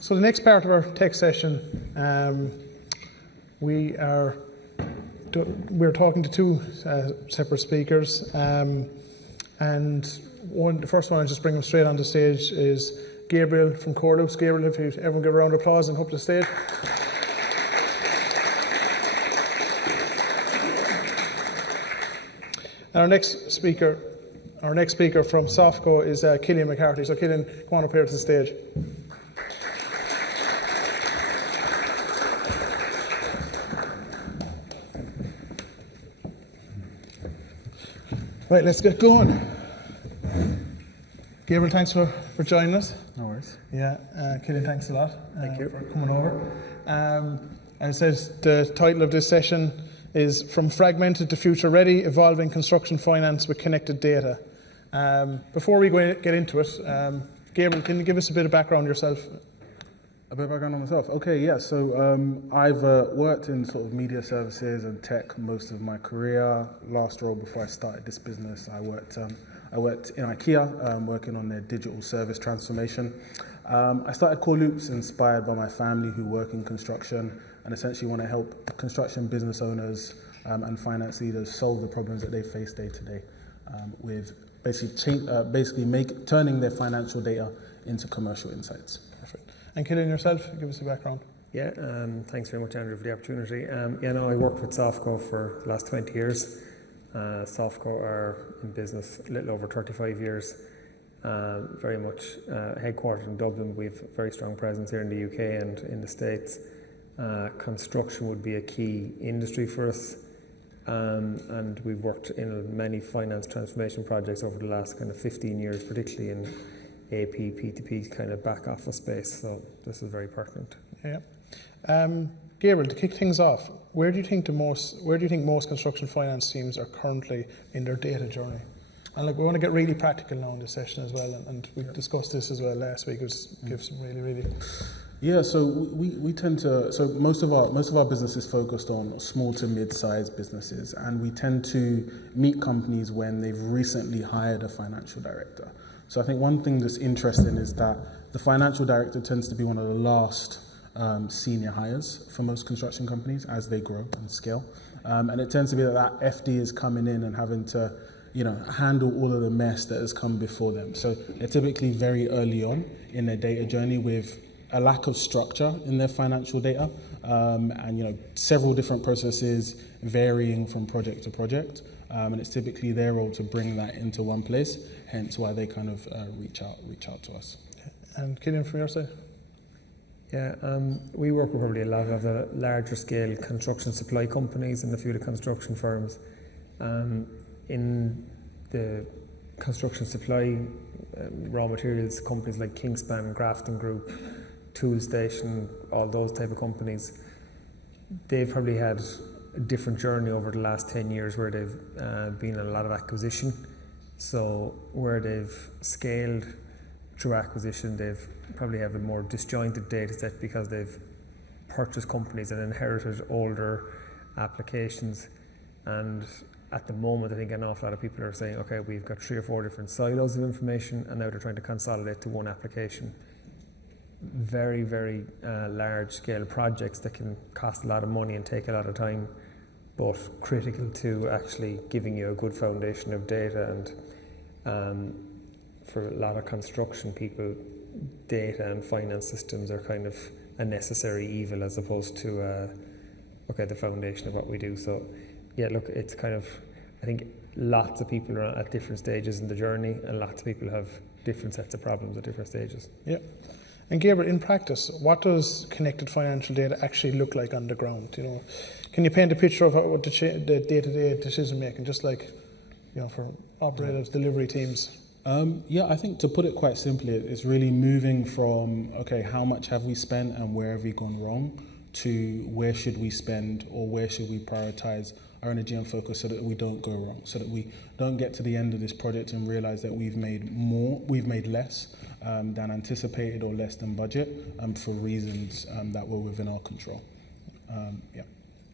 So the next part of our tech session, we're talking to two separate speakers, and the first one I'll just bring them straight on the stage is Gabriel from Core Loops. Gabriel, if everyone give a round of applause and come up to the stage. And our next speaker from Softco is Cillian McCarthy. So Cillian, come on up here to the stage. Right, let's get going. Gabriel, thanks for joining us. No worries. Yeah, Cillian, thanks a lot for coming over. As I said, the title of this session is From Fragmented to Future Ready, Evolving Construction Finance with Connected Data. Before we get into it, Gabriel, can you give us a bit of background on yourself? A bit of background on myself. Okay, yeah. So I've worked in sort of media services and tech most of my career. Last role before I started this business, I worked in IKEA, working on their digital service transformation. I started Core Loops inspired by my family who work in construction and essentially want to help construction business owners and finance leaders solve the problems that they face day to day with basically turning their financial data into commercial insights. Perfect. And Cillian, yourself, give us a background. Yeah, thanks very much, Andrew, for the opportunity. I worked with Softco for the last 20 years. Softco are in business a little over 35 years. Very much headquartered in Dublin. We have a very strong presence here in the UK and in the States. Construction would be a key industry for us, and we've worked in many finance transformation projects over the last kind of 15 years, particularly in AP, P2P kind of back office space. So this is very pertinent. Yeah. Gabriel, to kick things off, where do you think most construction finance teams are currently in their data journey? And we want to get really practical now in this session as well, and we discussed this as well last week. Give some really. Yeah, so we tend to, so most of our business is focused on small to mid-sized businesses, and we tend to meet companies when they've recently hired a financial director. So I think one thing that's interesting is that the financial director tends to be one of the last senior hires for most construction companies as they grow and scale. And it tends to be that FD is coming in and having to handle all of the mess that has come before them. So they're typically very early on in their data journey with a lack of structure in their financial data, and several different processes varying from project to project. And it's typically their role to bring that into one place, hence why they kind of reach out to us. And Cillian, from your side? Yeah, we work with probably a lot of the larger scale construction supply companies and a few of the construction firms. In the construction supply, raw materials companies like Kingspan, Grafton Group, Toolstation, all those type of companies, they've probably had a different journey over the last 10 years where they've been in a lot of acquisition. So where they've scaled through acquisition, they've probably have a more disjointed data set because they've purchased companies and inherited older applications. And at the moment, I think an awful lot of people are saying, okay, we've got 3 or 4 different silos of information, and now they're trying to consolidate to one application. Very, very large scale projects that can cost a lot of money and take a lot of time, but critical to actually giving you a good foundation of data. And for a lot of construction people, data and finance systems are kind of a necessary evil as opposed to the foundation of what we do. So yeah, look, it's kind of, I think lots of people are at different stages in the journey, and lots of people have different sets of problems at different stages. Yeah. And Gabriel, in practice, what does connected financial data actually look like on the ground? Can you paint a picture of what the day-to-day decision making, just like for operators, delivery teams? I think to put it quite simply, it's really moving from, okay, how much have we spent and where have we gone wrong, to where should we spend or where should we prioritize our energy and focus so that we don't go wrong, so that we don't get to the end of this project and realize that we've made less than anticipated or less than budget for reasons that were within our control.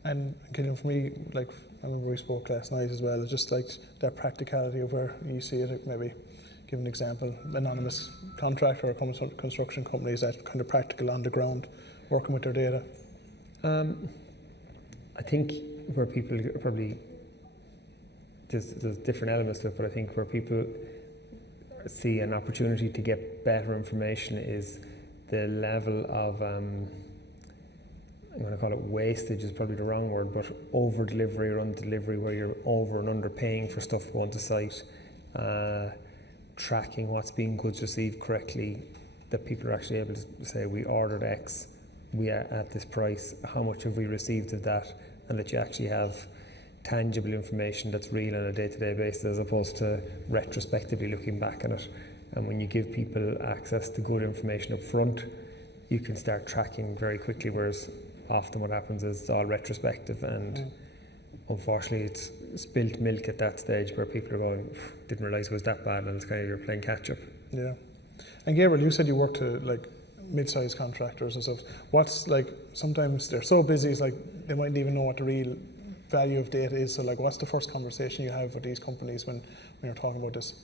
And Cillian, for me, I remember we spoke last night as well, just like that practicality of where you see it maybe give an example, anonymous contractor or construction company, is that kind of practical on the ground, working with their data? I think where people are probably, there's different elements to it, but I think where people see an opportunity to get better information is the level of, I'm going to call it wastage is probably the wrong word, but over delivery or under delivery, where you're over and under paying for stuff going to site, tracking what's being goods received correctly, that people are actually able to say, we ordered X, we are at this price, how much have we received of that, and that you actually have tangible information that's real on a day-to-day basis, as opposed to retrospectively looking back at it. And when you give people access to good information up front, you can start tracking very quickly, whereas often what happens is it's all retrospective, and unfortunately it's spilt milk at that stage where people are going, didn't realise it was that bad, and it's kind of you're playing catch up. Yeah. And Gabriel, you said you work to like mid-sized contractors and stuff. What's like, sometimes they're so busy, it's like they mightn't even know what the real value of data is. So like, what's the first conversation you have with these companies when you're talking about this?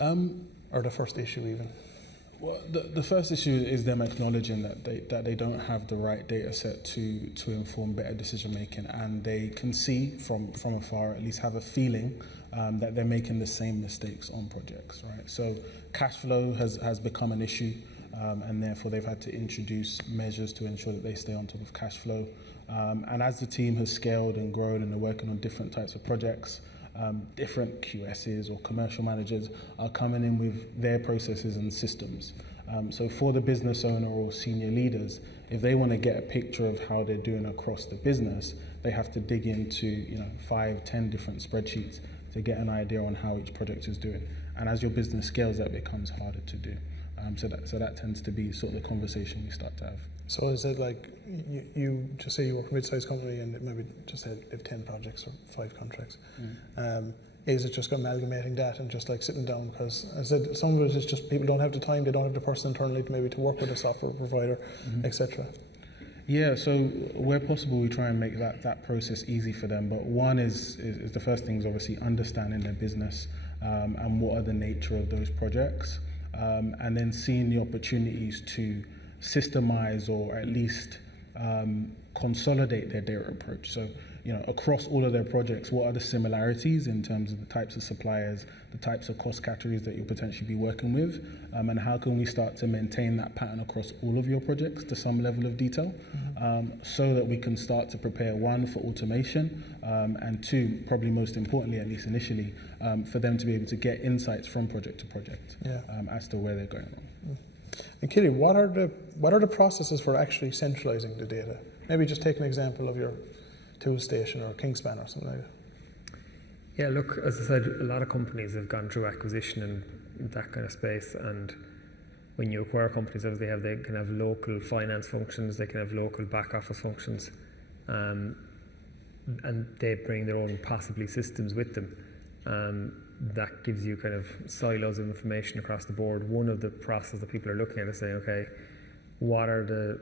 Or the first issue even? Well, the first issue is them acknowledging that they don't have the right data set to inform better decision making, and they can see from afar, at least have a feeling that they're making the same mistakes on projects, right? So cash flow has become an issue, and therefore they've had to introduce measures to ensure that they stay on top of cash flow. And as the team has scaled and grown and they're working on different types of projects, different QSs or commercial managers are coming in with their processes and systems. So for the business owner or senior leaders, if they want to get a picture of how they're doing across the business, they have to dig into 5-10 different spreadsheets to get an idea on how each project is doing. And as your business scales, that becomes harder to do. So that tends to be sort of the conversation we start to have. So is it like, you just say you work for a mid-sized company and maybe just say they have 10 projects or 5 contracts. Is it just amalgamating that and just like sitting down? Because as I said, some of it is just people don't have the time, they don't have the person internally to work with a software provider, etc. Yeah, so where possible, we try and make that process easy for them. But one is the first thing is obviously understanding their business and what are the nature of those projects, and then seeing the opportunities to systemize or at least consolidate their data approach. So, across all of their projects, what are the similarities in terms of the types of suppliers, the types of cost categories that you'll potentially be working with, and how can we start to maintain that pattern across all of your projects to some level of detail, so that we can start to prepare, one, for automation, and two, probably most importantly, at least initially, for them to be able to get insights from project to project as to where they're going wrong. And Killy, what are the processes for actually centralizing the data? Maybe just take an example of your Toolstation or Kingspan or something like that. Yeah, look, as I said, a lot of companies have gone through acquisition in that kind of space, and when you acquire companies, obviously they can have local finance functions, they can have local back office functions, and they bring their own possibly systems with them. That gives you kind of silos of information across the board. One of the processes that people are looking at is saying, okay, what are the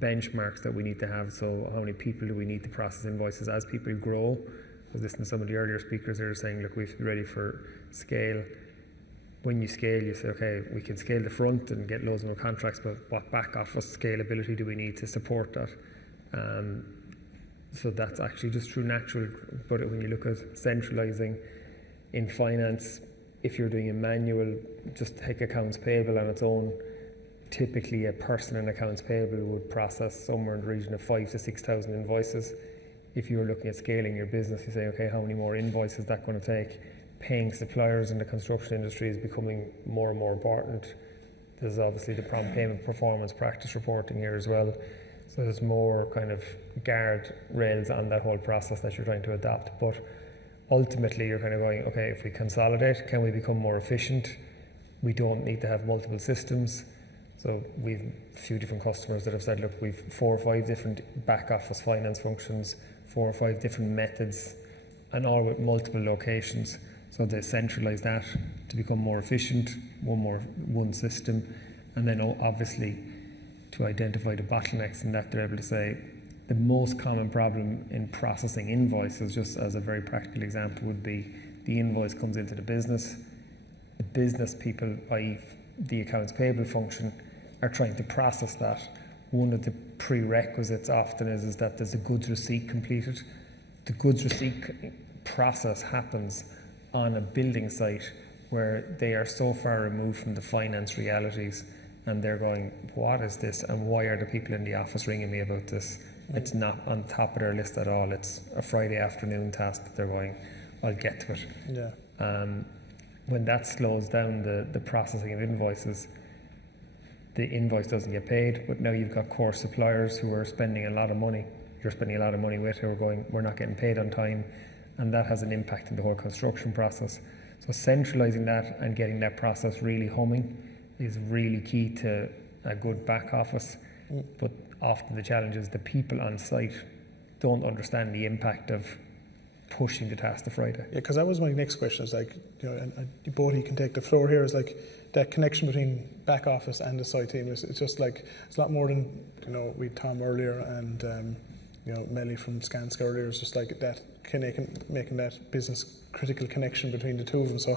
benchmarks that we need to have? So how many people do we need to process invoices as people grow? I was listening to some of the earlier speakers there saying, look, we have to be ready for scale. When you scale, you say, okay, we can scale the front and get loads more contracts, but what back office scalability do we need to support that? So that's actually just through natural, but when you look at centralizing in finance, if you're doing a manual, just take accounts payable on its own, typically a person in accounts payable would process somewhere in the region of 5,000 to 6,000 invoices. If you're looking at scaling your business, you say, okay, how many more invoices is that going to take? Paying suppliers in the construction industry is becoming more and more important. There's obviously the prompt payment performance practice reporting here as well. So there's more kind of guard rails on that whole process that you're trying to adapt. But ultimately, you're kind of going, okay, if we consolidate, can we become more efficient? We don't need to have multiple systems. So we've a few different customers that have said, look, we've 4 or 5 different back office finance functions, 4 or 5 different methods, and all with multiple locations. So they centralize that to become more efficient, one system, and then obviously to identify the bottlenecks in that, they're able to say the most common problem in processing invoices, just as a very practical example, would be the invoice comes into the business, business people, i.e. the accounts payable function, are trying to process that, one of the prerequisites often is that there's a goods receipt completed. The goods receipt process happens on a building site where they are so far removed from the finance realities, and they're going, what is this, and why are the people in the office ringing me about this? It's not on top of their list at all. It's a Friday afternoon task that they're going, I'll get to it. Yeah. When that slows down the processing of invoices, the invoice doesn't get paid, but now you've got core suppliers who are spending a lot of money. You're spending a lot of money with, who are going, we're not getting paid on time, and that has an impact on the whole construction process. So centralising that and getting that process really humming is really key to a good back office. But often the challenge is the people on site don't understand the impact of pushing the task to Friday. Yeah, because that was my next question. Is like, you know, and both you can take the floor here. Is like that connection between back office and the site team. It's just like it's a lot more than, you know, we had Tom earlier and you know, Melly from Skanska earlier. It's just like that making that business critical connection between the two of them. So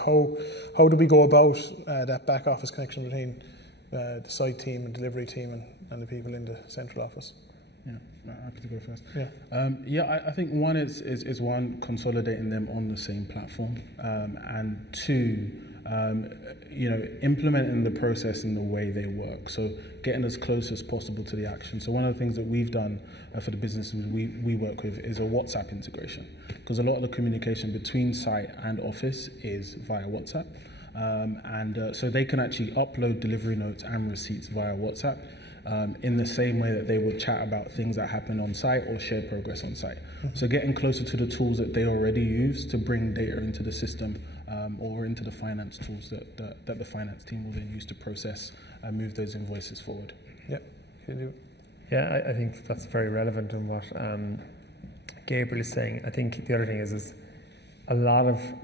how do we go about that back office connection between the site team and delivery team and the people in the central office? Yeah, happy to go first. Yeah. I think one is one, consolidating them on the same platform, and two, you know, implementing the process in the way they work. So getting as close as possible to the action. So one of the things that we've done for the businesses we work with is a WhatsApp integration, because a lot of the communication between site and office is via WhatsApp, and so they can actually upload delivery notes and receipts via WhatsApp. In the same way that they would chat about things that happen on site or share progress on site. So getting closer to the tools that they already use to bring data into the system, or into the finance tools that the finance team will then use to process and move those invoices forward. Yeah, can you do? Yeah, I think that's very relevant in what Gabriel is saying. I think the other thing is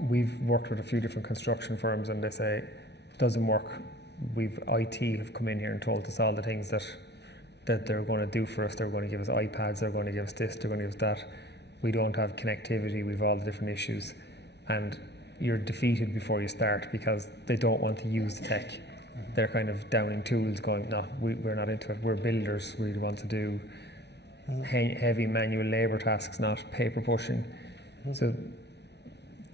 we've worked with a few different construction firms, and they say it doesn't work. IT have come in here and told us all the things that they're going to do for us. They're going to give us iPads, they're going to give us this, they're going to give us that. We don't have connectivity, we've all the different issues, and you're defeated before you start because they don't want to use the tech. They're kind of downing tools going, no, we're not into it. We're builders, we want to do heavy manual labour tasks, not paper pushing. So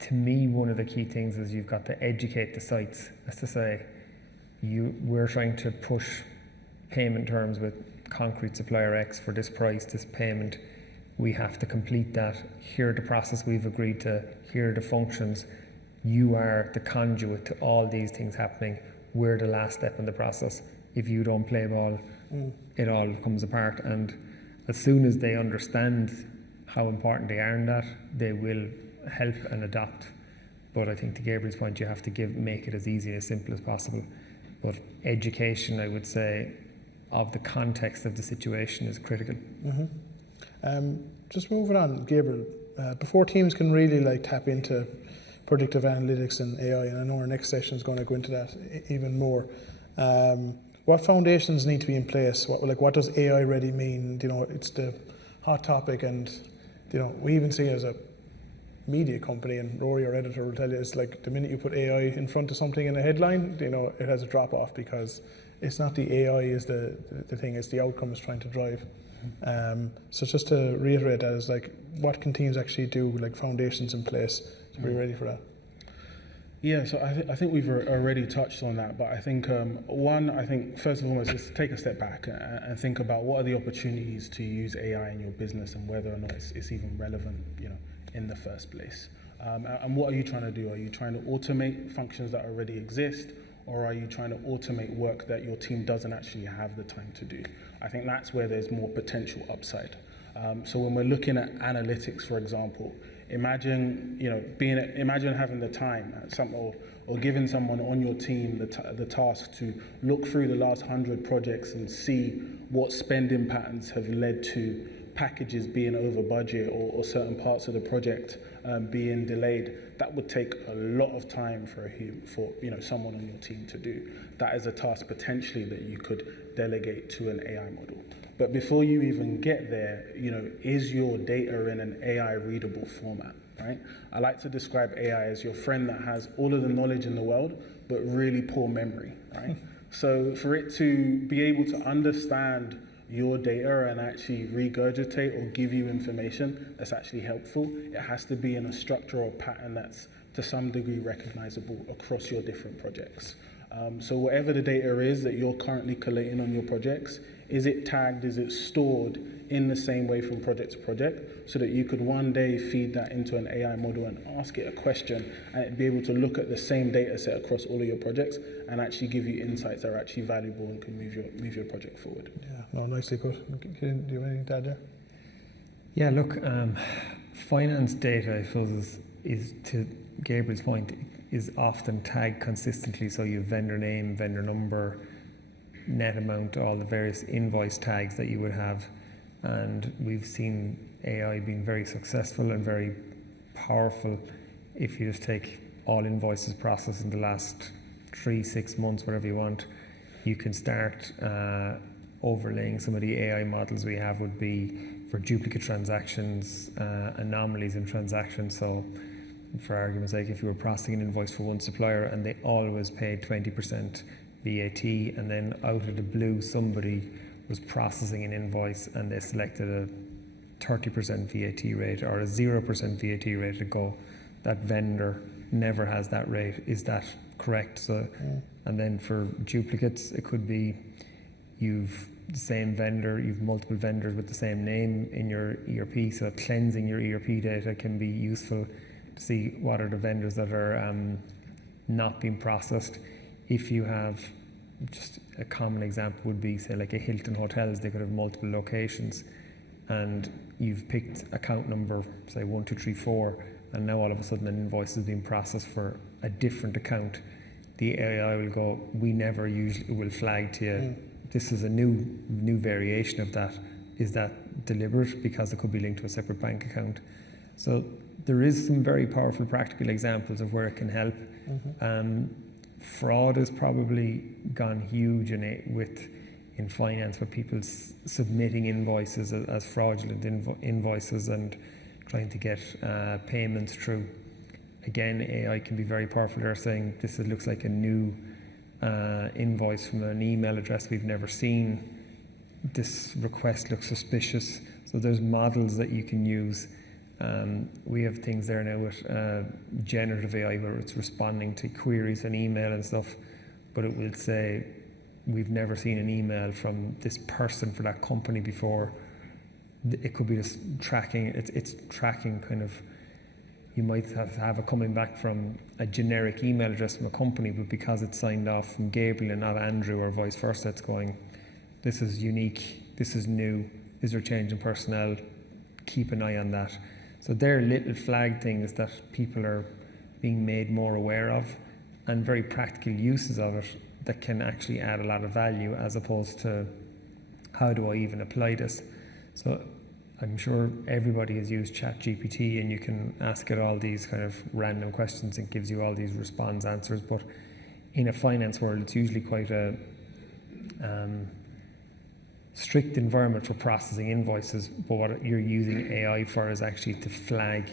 to me, one of the key things is you've got to educate the sites. As to say, we're trying to push payment terms with concrete supplier X for this price, this payment. We have to complete that. Here are the process we've agreed to. Here are the functions. You are the conduit to all these things happening. We're the last step in the process. If you don't play ball, it all comes apart. And as soon as they understand how important they are in that, they will help and adopt. But I think to Gabriel's point, you have to make it as easy and as simple as possible. But education, I would say, of the context of the situation is critical. Just moving on, Gabriel, before teams can really like tap into predictive analytics and AI, and I know our next session is going to go into that even more. What foundations need to be in place? What does AI ready mean? You know, it's the hot topic, and you know, we even see as a media company, and Rory, our editor, will tell you, it's like the minute you put AI in front of something in a headline, you know, it has a drop off because it's not the AI is the thing, it's the outcome it's trying to drive. So just to reiterate that, is like, what can teams actually do, like foundations in place to be ready for that? Yeah, so I think we've already touched on that, but I think first and foremost is to take a step back and think about what are the opportunities to use AI in your business and whether or not it's even relevant, you know, in the first place. And what are you trying to do? Are you trying to automate functions that already exist, or are you trying to automate work that your team doesn't actually have the time to do? I think that's where there's more potential upside. So when we're looking at analytics, for example, imagine having the time or giving someone on your team the task to look through the last 100 projects and see what spending patterns have led to packages being over budget or certain parts of the project being delayed. That would take a lot of time for someone on your team to do. That is a task potentially that you could delegate to an AI model. But before you even get there, you know, is your data in an AI readable format? right? I like to describe AI as your friend that has all of the knowledge in the world, but really poor memory, right? So for it to be able to understand your data and actually regurgitate or give you information that's actually helpful, it has to be in a structure or pattern that's to some degree recognizable across your different projects. So whatever the data is that you're currently collating on your projects, is it tagged, is it stored in the same way from project to project, so that you could one day feed that into an AI model and ask it a question and it'd be able to look at the same data set across all of your projects and actually give you insights that are actually valuable and can move your project forward. Yeah, no, nicely put. Do you have anything to add there? Yeah, look, finance data, I suppose, is to Gabriel's point, is often tagged consistently. So you have vendor name, vendor number, net amount, all the various invoice tags that you would have. And we've seen AI being very successful and very powerful. If you just take all invoices processed in the last 3-6 months, whatever you want, you can start overlaying some of the AI models we have would be for duplicate transactions, anomalies in transactions. So for argument's sake, if you were processing an invoice for one supplier and they always paid 20% VAT, and then out of the blue somebody was processing an invoice and they selected a 30% VAT rate or a 0% VAT rate to go, that vendor never has that rate. Is that correct? So, and then for duplicates, it could be you've the same vendor, you've multiple vendors with the same name in your ERP, so cleansing your ERP data can be useful to see what are the vendors that are not being processed. If you have, just a common example would be, say, like a Hilton Hotels, they could have multiple locations, and you've picked account number, say 1234, and now all of a sudden an invoice is being processed for a different account. The AI will go, we never usually will flag to you, this is a new variation of that. Is that deliberate? Because it could be linked to a separate bank account. So there is some very powerful practical examples of where it can help. Fraud has probably gone huge in finance, with people submitting invoices as fraudulent invoices and trying to get payments through. Again, AI can be very powerful. They're saying this looks like a new invoice from an email address we've never seen. This request looks suspicious. So there's models that you can use. We have things there now with generative AI where it's responding to queries and email and stuff, but it will say, we've never seen an email from this person for that company before. It could be just tracking, it's tracking kind of, you might have it coming back from a generic email address from a company, but because it's signed off from Gabriel and not Andrew or vice versa, it's going, this is unique, this is new, is there change in personnel, keep an eye on that. So they're little flag things that people are being made more aware of, and very practical uses of it that can actually add a lot of value, as opposed to how do I even apply this. So I'm sure everybody has used ChatGPT, and you can ask it all these kind of random questions and it gives you all these response answers, but in a finance world it's usually quite a strict environment for processing invoices, but what you're using AI for is actually to flag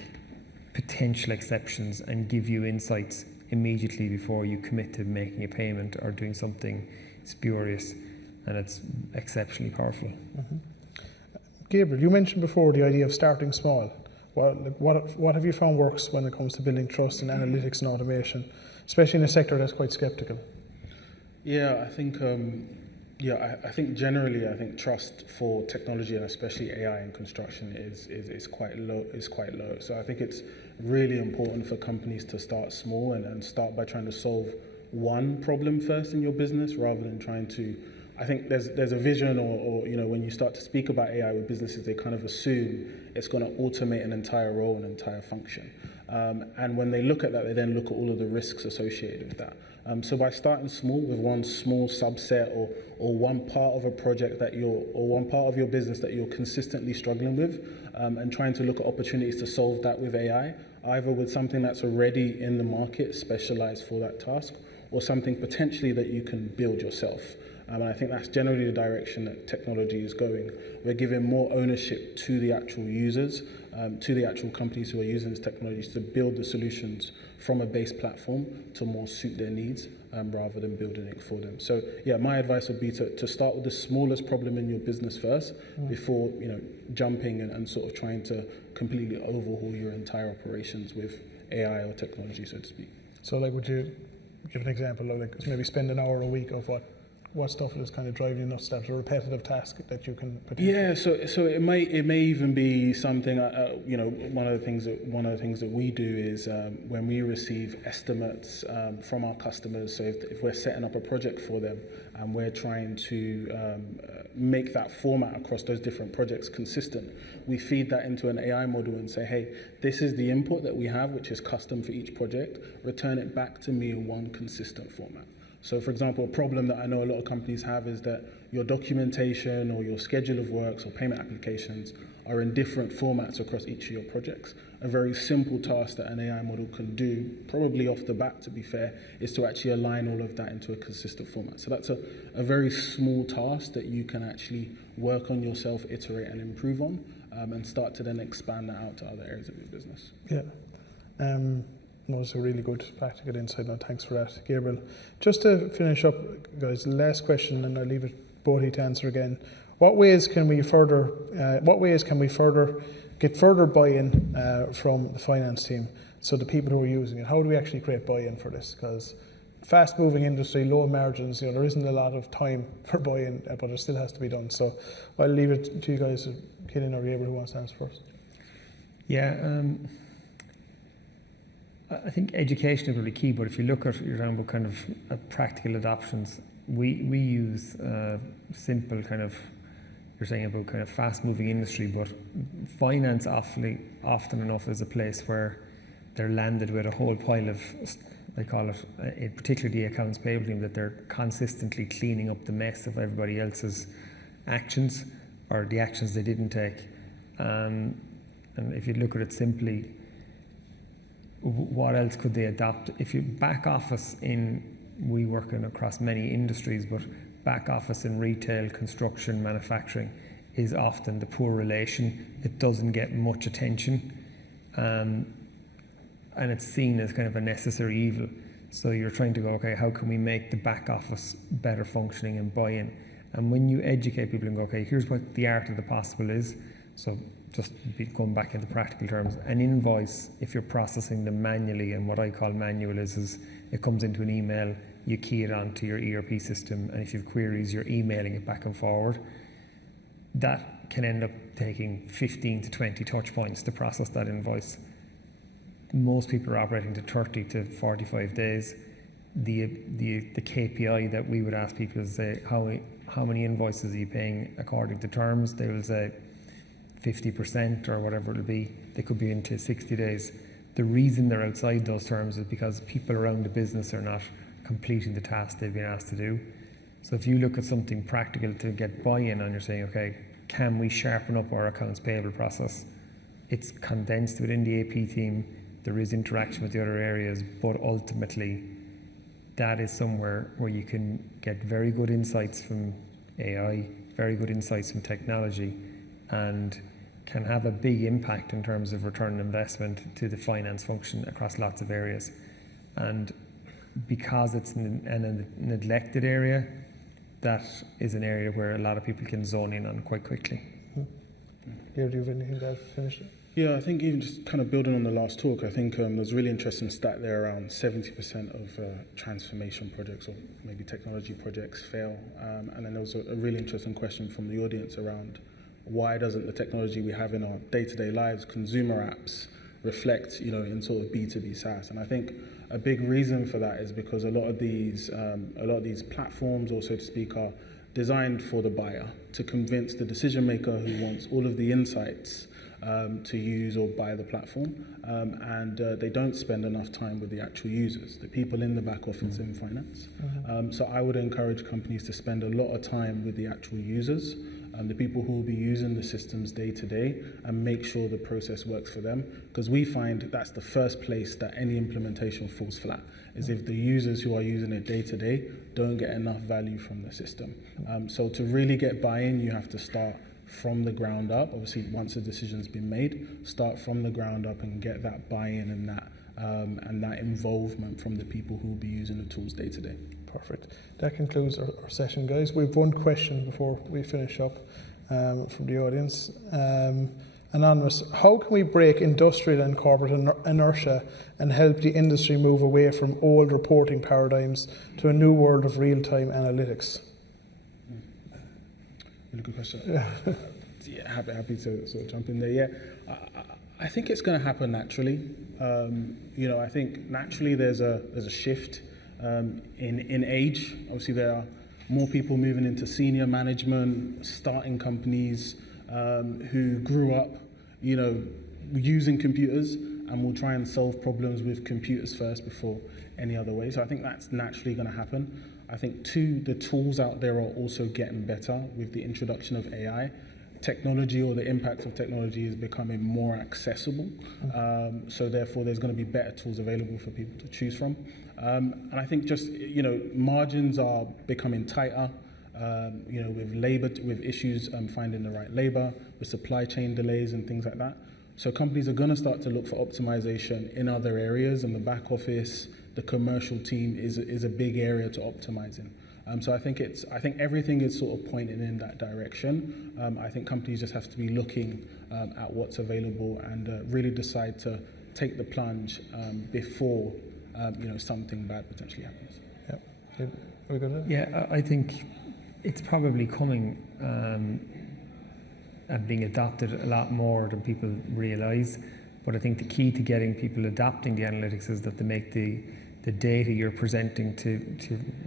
potential exceptions and give you insights immediately before you commit to making a payment or doing something spurious, and it's exceptionally powerful. Gabriel, you mentioned before the idea of starting small. What have you found works when it comes to building trust in analytics and automation, especially in a sector that's quite skeptical? Yeah, I think I think generally, I think trust for technology, and especially AI in construction, is quite low. So I think it's really important for companies to start small and start by trying to solve one problem first in your business, rather than trying to. I think there's a vision, or when you start to speak about AI with businesses, they kind of assume it's going to automate an entire role, an entire function. And when they look at that, they then look at all of the risks associated with that. So by starting small with one small subset or one part of a project or one part of your business that you're consistently struggling with, and trying to look at opportunities to solve that with AI, either with something that's already in the market, specialized for that task, or something potentially that you can build yourself. And I think that's generally the direction that technology is going. We're giving more ownership to the actual users, to the actual companies who are using this technology to build the solutions from a base platform to more suit their needs, rather than building it for them. So yeah, my advice would be to start with the smallest problem in your business first, before jumping and sort of trying to completely overhaul your entire operations with AI or technology, so to speak. So like, would you give an example of like maybe spend an hour a week of what stuff is kind of driving you nuts? That's a repetitive task that you can potentially... Yeah, so it may even be something. One of the things that we do is when we receive estimates from our customers. So if we're setting up a project for them and we're trying to make that format across those different projects consistent, we feed that into an AI model and say, hey, this is the input that we have, which is custom for each project. Return it back to me in one consistent format. So, for example, a problem that I know a lot of companies have is that your documentation or your schedule of works or payment applications are in different formats across each of your projects. A very simple task that an AI model can do, probably off the bat to be fair, is to actually align all of that into a consistent format. So that's a very small task that you can actually work on yourself, iterate and improve on, and start to then expand that out to other areas of your business. Yeah. No, it's a really good practical insight. No, thanks for that, Gabriel. Just to finish up, guys, the last question, and I'll leave it Bodhi to answer again. What ways can we further get further buy-in from the finance team? So the people who are using it, how do we actually create buy-in for this? Because fast-moving industry, low margins, there isn't a lot of time for buy-in, but it still has to be done. So I'll leave it to you guys, Killian or Gabriel, who wants to answer first. Yeah. I think education is really key, but if you look at your own kind of practical adoptions, we use simple kind of, you're saying about kind of fast moving industry, but finance often enough is a place where they're landed with a whole pile of, I call it, particularly the accounts payable team, that they're consistently cleaning up the mess of everybody else's actions or the actions they didn't take. And if you look at it simply, what else could they adopt? If you back office we work across many industries, but back office in retail, construction, manufacturing is often the poor relation. It doesn't get much attention, and it's seen as kind of a necessary evil. So you're trying to go, okay, how can we make the back office better functioning and buy-in? And when you educate people and go, okay, here's what the art of the possible is. So just going back into practical terms, an invoice, if you're processing them manually, and what I call manual is it comes into an email, you key it onto your ERP system, and if you have queries, you're emailing it back and forward. That can end up taking 15 to 20 touch points to process that invoice. Most people are operating to 30 to 45 days. The KPI that we would ask people is say, how many invoices are you paying according to terms? They will say 50% or whatever it'll be. They could be into 60 days. The reason they're outside those terms is because people around the business are not completing the task they've been asked to do. So if you look at something practical to get buy-in on, you're saying, okay, can we sharpen up our accounts payable process? It's condensed within the AP team. There is interaction with the other areas, but ultimately that is somewhere where you can get very good insights from AI, very good insights from technology, and can have a big impact in terms of return on investment to the finance function across lots of areas. And because it's a neglected area, that is an area where a lot of people can zone in on quite quickly. Gabriel, do you have anything to finish? Yeah, I think even just kind of building on the last talk, I think there's a really interesting stat there around 70% of transformation projects or maybe technology projects fail. And then there was a really interesting question from the audience around why doesn't the technology we have in our day-to-day lives, consumer apps, reflect, in sort of B2B SaaS? And I think a big reason for that is because a lot of these platforms, or so to speak, are designed for the buyer to convince the decision maker who wants all of the insights to use or buy the platform, and they don't spend enough time with the actual users, the people in the back office in finance. So I would encourage companies to spend a lot of time with the actual users, the people who will be using the systems day to day, and make sure the process works for them. Because we find that's the first place that any implementation falls flat, is if the users who are using it day to day don't get enough value from the system. So to really get buy-in, you have to start from the ground up. Obviously, once a decision's been made, start from the ground up and get that buy-in and that involvement from the people who will be using the tools day to day. Perfect. That concludes our session, guys. We have one question before we finish up from the audience. Anonymous, how can we break industrial and corporate inertia and help the industry move away from old reporting paradigms to a new world of real-time analytics? Really good question. Yeah, happy to sort of jump in there. Yeah, I think it's going to happen naturally. I think naturally there's a shift in age. Obviously, there are more people moving into senior management, starting companies who grew up, using computers and will try and solve problems with computers first before any other way. So I think that's naturally going to happen. I think two, the tools out there are also getting better with the introduction of AI. Technology, or the impact of technology, is becoming more accessible. So therefore, there's going to be better tools available for people to choose from. And I think just, margins are becoming tighter, with labor, with issues finding the right labor, with supply chain delays and things like that. So companies are going to start to look for optimization in other areas, and the back office, the commercial team is a big area to optimize in. So I think everything is sort of pointing in that direction. I think companies just have to be looking at what's available and really decide to take the plunge before something bad potentially happens. Yeah. Are we good? Yeah, I think it's probably coming and being adopted a lot more than people realise. But I think the key to getting people adopting the analytics is that they make the data you're presenting to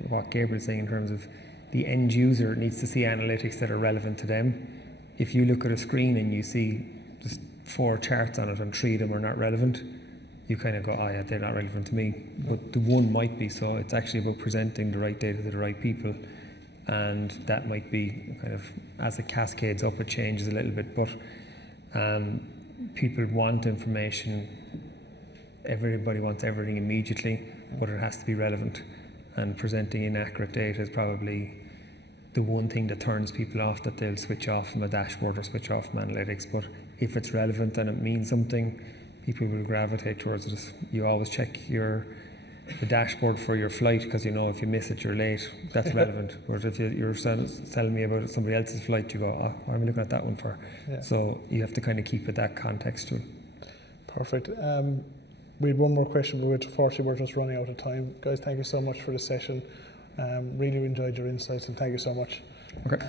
what Gabriel's saying in terms of the end user needs to see analytics that are relevant to them. If you look at a screen and you see just 4 charts on it and 3 of them are not relevant, you kind of go, oh yeah, they're not relevant to me. But the one might be, so it's actually about presenting the right data to the right people. And that might be kind of, as it cascades up, it changes a little bit. But people want information. Everybody wants everything immediately, but it has to be relevant. And presenting inaccurate data is probably the one thing that turns people off, that they'll switch off from a dashboard or switch off from analytics. But if it's relevant and it means something, people will gravitate towards it. You always check the dashboard for your flight, because if you miss it, you're late. That's relevant. Whereas if you're telling me about somebody else's flight, you go, oh, what am I looking at that one for? Yeah. So you have to kind of keep it that contextual. Perfect. We had one more question, but unfortunately we're just running out of time. Guys, thank you so much for the session. Really enjoyed your insights, and thank you so much. Okay.